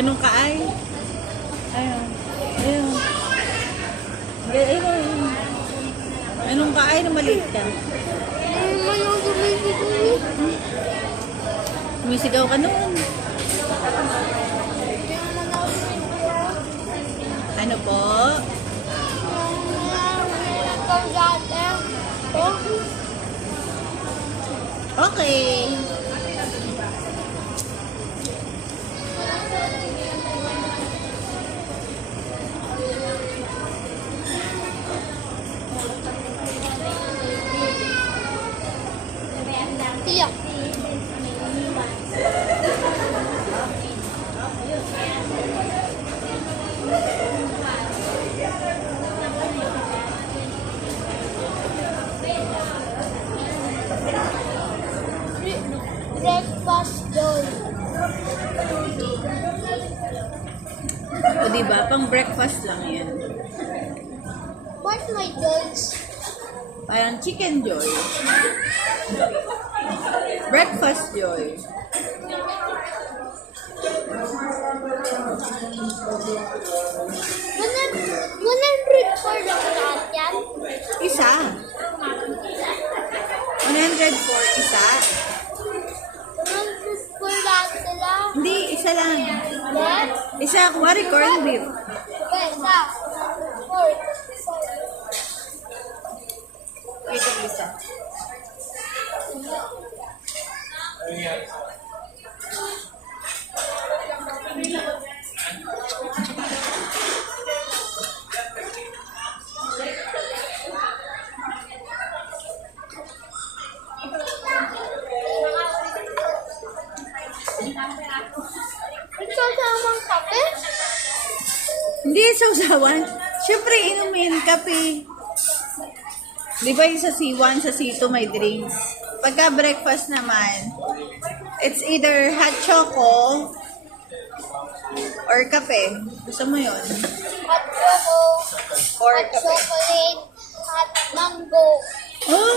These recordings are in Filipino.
Ganun ka ay. Ayun. Ayun. Ayun. Ganun ka ay na maliit ka. Sumisigaw ka noon. Ano po? Okay. Iya. Breakfast joy. O diba, pang breakfast lang yan. What's my joys? Parang chicken joy. Breakfast joy. $100 lang lahat yan. Isa. 100 for isa. $100 lahat sila. Hindi, isa lang. Then, Isa, kuwari corned beef. isa. Four. Wait, ang isa. Ito samang kape? Hindi, sausawan. Siyempre, inumin, kape. Di ba yung sa C1, sa C2 may drinks? Pagka breakfast naman, it's either hot choco or kape. Gusto mo yun? Hot choco. Or Hot kape. chocolate. Hot mango. Oh,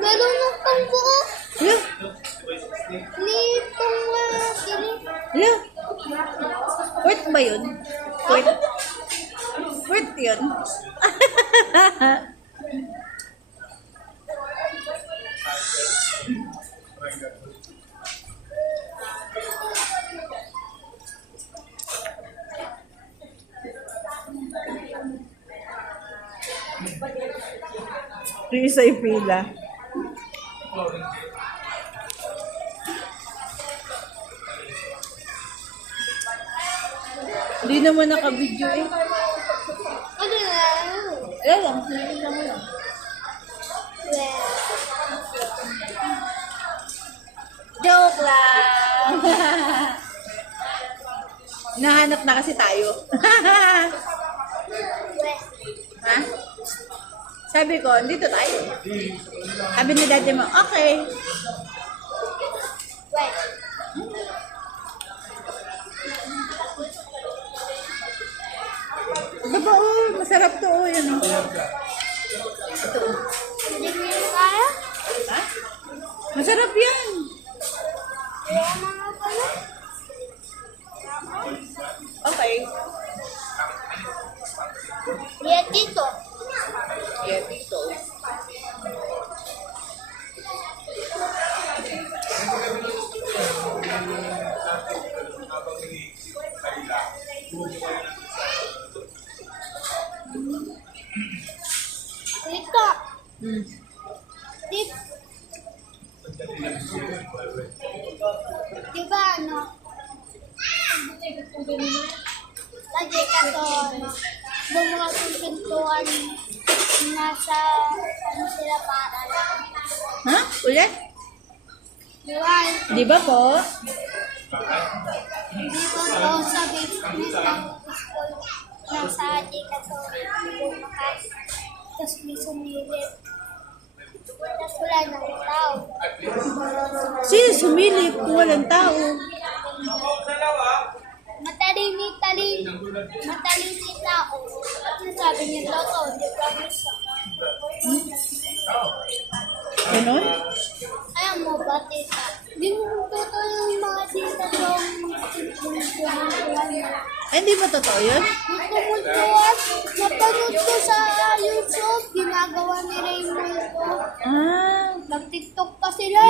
Marunong kang buo. hello, Litong gini. hello. Worth ba yun? Worth? Worth yun? Isa yung pila. Hindi naman naka-video eh. Ano na? Ayan lang, sinigil mo lang. Well, Joke lang! Nahanap na kasi tayo. well. Ha? Sabi ko, dito tayo. Sabi ni daddy mo, okay. Well. Ito ba, oh, masarap to, oh, yun, oh. Ito. Hindi mo yung kaya? Ha? Masarap yan. Kaya mga pala. Okay. Yeah, dito. Yeah, dito. Dito. Hmm. Dito. Diba ano? Lagi ka to, ano? Bumuha yung pintuan nasa, ano sila para lang. Ha? Ulit? Diba? Di ba po? Dito to sa basement ng school. Nasa di ka to, bumakas. Tapos may sumilip. Tapos wala nang tao. Sino sumilip kung walang tao? Matari matalini tao. Sabi niya totoo, di ba gusto? Ganon? Ayaw mo ba, tita? Di mo totoo yung mga tita Ay, hindi ba totoo yun? Nagkumultuan. Napanood ko sa YouTube. Ginagawa ni Raymond ko. Ah, Nag-TikTok pa sila.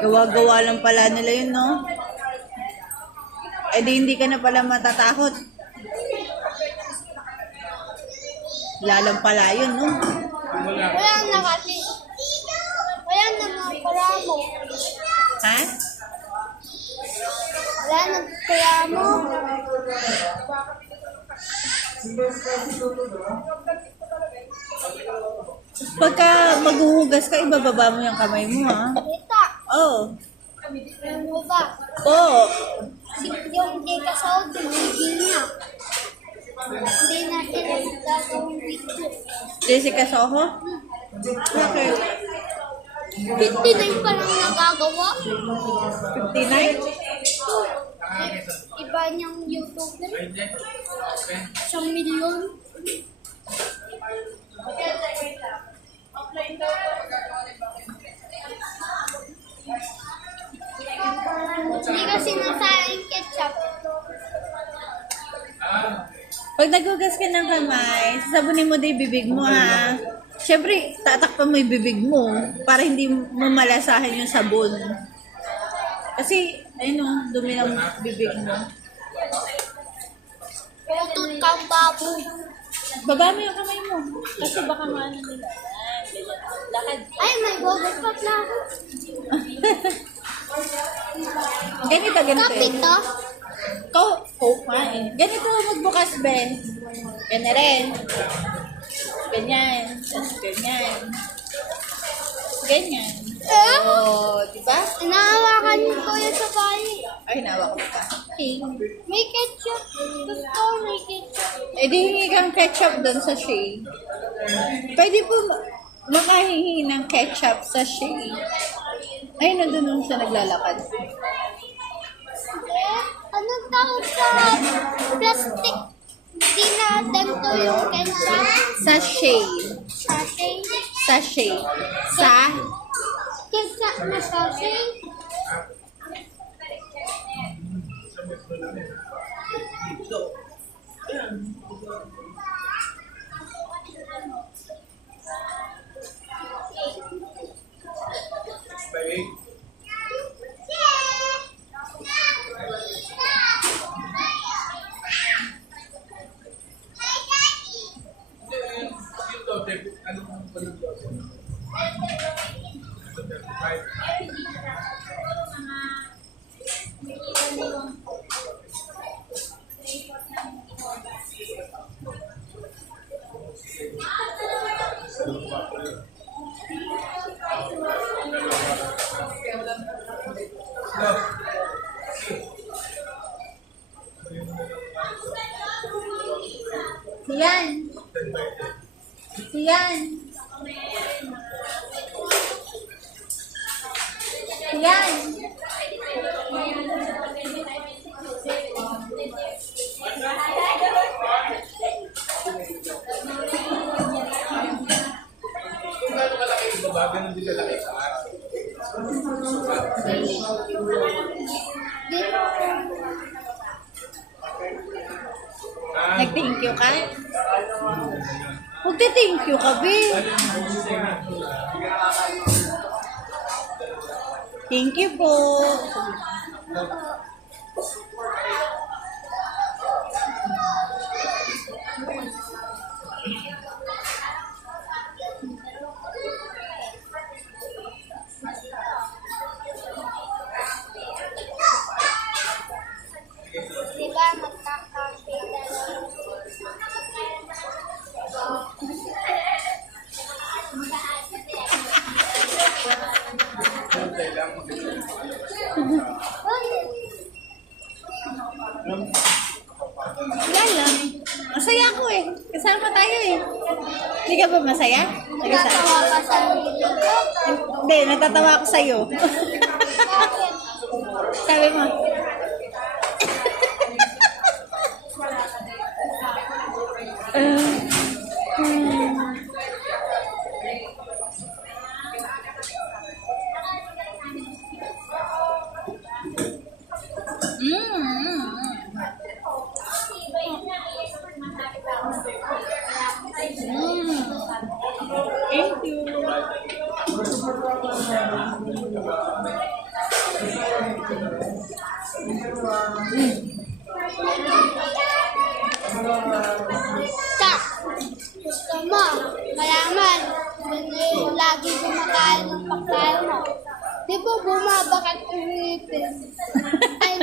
gawa-gawa lang pala nila yun, no? Eh di hindi ka na pala matatakot. Lalang pala yun, no? Wala na kasi. Wala na mga paramo. Ha? Wala na paramo. Pagka maghuhugas ka, ibababa mo yung kamay mo, ha? Tita, Oo. alam mo ba? Oo. Yung di ka sa auto, hindi niya. Hindi natin ang gagawin video. Jessica Soho? Bakit? 59 pa lang nagagawa. 59? Iba niyang YouTuber. 1,000,000. Hindi kasi nasayang ketchup. Pag naghugas ka ng kamay, sasabunin mo din yung bibig mo, ha? Siyempre, tatakpan mo yung bibig mo para hindi mo malasahan yung sabon. Kasi, ayun o, dumi ng bibig mo. Putut kang baboy. Baba mo yung kamay mo. Kasi baka maano nila. Lakad. Ay, may bubble pop na ako. Ganito. Kapit to. Coke nga eh. Ganito magbukas, Ben. Ganyan rin. Ganyan. Tapos ganyan. Ganyan. Oh, di ba? Inahawakan ko yan sa bahay. Ay, nawa ko pa. May ketchup. Gusto may ketchup. Eh, di hingi kang ketchup doon sa Shea. Pwede po makahingi ng ketchup sa Shea. Ay, nandun nung siya naglalakad. Anong tawag sa plastic? Dinadanto yung ketchup. Sachet. Sachet. Sachet. Sa? Ketchup na sachet. Siyan. Siyan. Siyan. Ganun din kalaki sa araw. Nag-thank you ka? Magte-thank you ka, be. Thank you po. Diba magkakape na lang. Wala lang. Masaya ako eh. Kasama tayo eh. Hindi ka ba masaya? Nagtatawa ka sa nilito ko. Hindi, natatawa ako sa'yo. Bakit? Sabi mo, Thank you. Ta, gusto mo malaman kung yung lagi kumakain ng pagkain mo. Di ba bumabakat ang ngipin? Ay,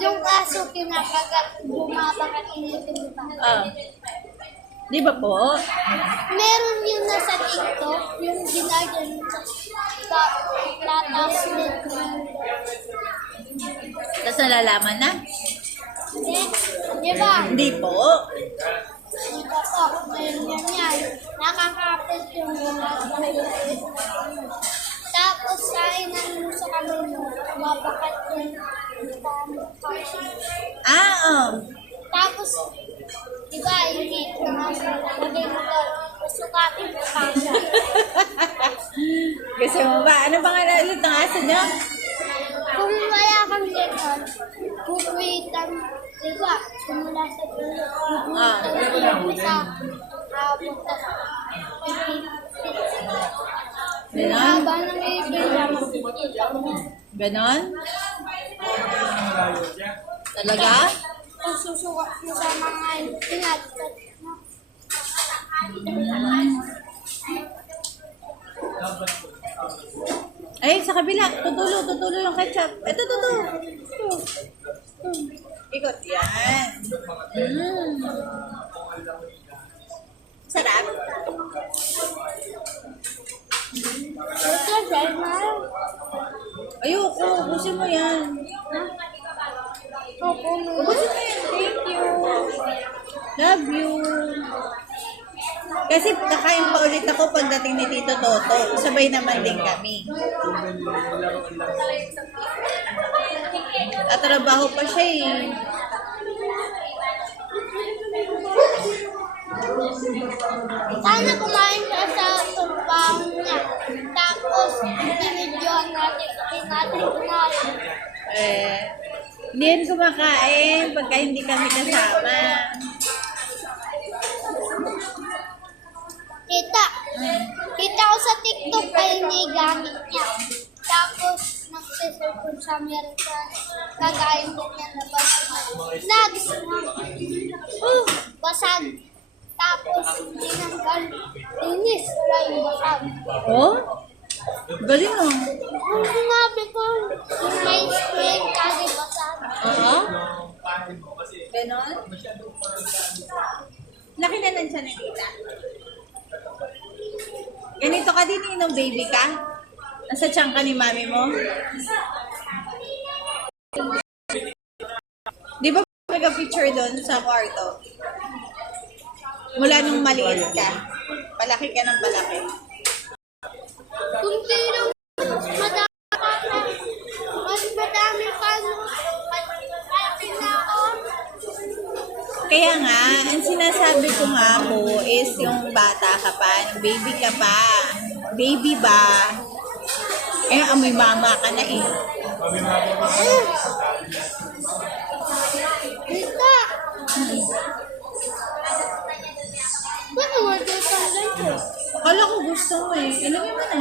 yung aso kinakagat, bumabakat ang ngipin, di ba? Ah. Di ba po? Meron yun nasa TikTok, yung ginagano sa tatas nito. Tapos nalalaman na? Hindi, di ba? Hindi po. Dito po, meron yan. Nakakapit yung ginagano. Tapos kain ng sa kamay mo, mabakat yung Ah, oh. tapos, di ba, yung ito na lagay mo doon, sukatin mo pa siya. Gusto mo ba? Ano ba nga ulit ng aso niyo? Kung wala kang ganon, kukuitan, di ba, simula sa dulo, kukuitan sa habang Ganon? haba ng ibig lang, makikita mo. Ganon? Talaga? Kung susukat mo sa mga ingat, Ay, sa kabila. Tutulo yung ketchup. Ito, tutulo. Ikot. Yan. Sarap. ito, dahil mahal. Ayoko. Ubusin mo yan. Opo, Ubusin mo yan. Thank you. Love you. Kasi kakain pa ulit ako pagdating ni Tito Toto. Sabay naman din kami. Tatrabaho pa siya eh. sana kumain ka sa tumpang niya. Tapos, binidyohan natin, kasi natin kumain. Hindi yan kumakain pagka hindi kami kasama. Kita ko sa TikTok ay gamit niya. Tapos, nagsiserve sa meron sa kagayin din niya na basag. Basag. Tapos, tinanggal. Linis. Wala yung basag. Oh? Galing oh. Kung sinabi ko, yung may screen kasi basag. Oo? Ganon? Laki na lang siya na tita. Ganito ka din nung baby ka? Nasa tiyan ka ni mami mo? Di ba nag-picture doon sa kwarto? Mula nung maliit ka. Palaki ka ng palaki. Kung sino mas madami pa malaki na ako. Kaya nga, ang sinasabi ko nga po is yung bata ka pa, baby ka pa. Baby ba? Eh, amoy mama ka na eh. Tita! Ba't wala kang ganito? Akala ko gusto mo eh. Inumin mo na.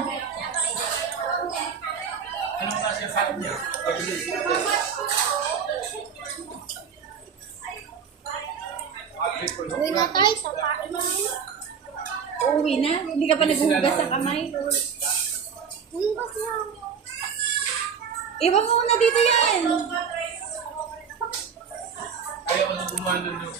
Uwi na tayo sa pain namin. Uuwi na? Hindi ka pa naghuhugas sa kamay? Hugas na. Iwan mo muna dito yan. Ayaw ko na gumano ng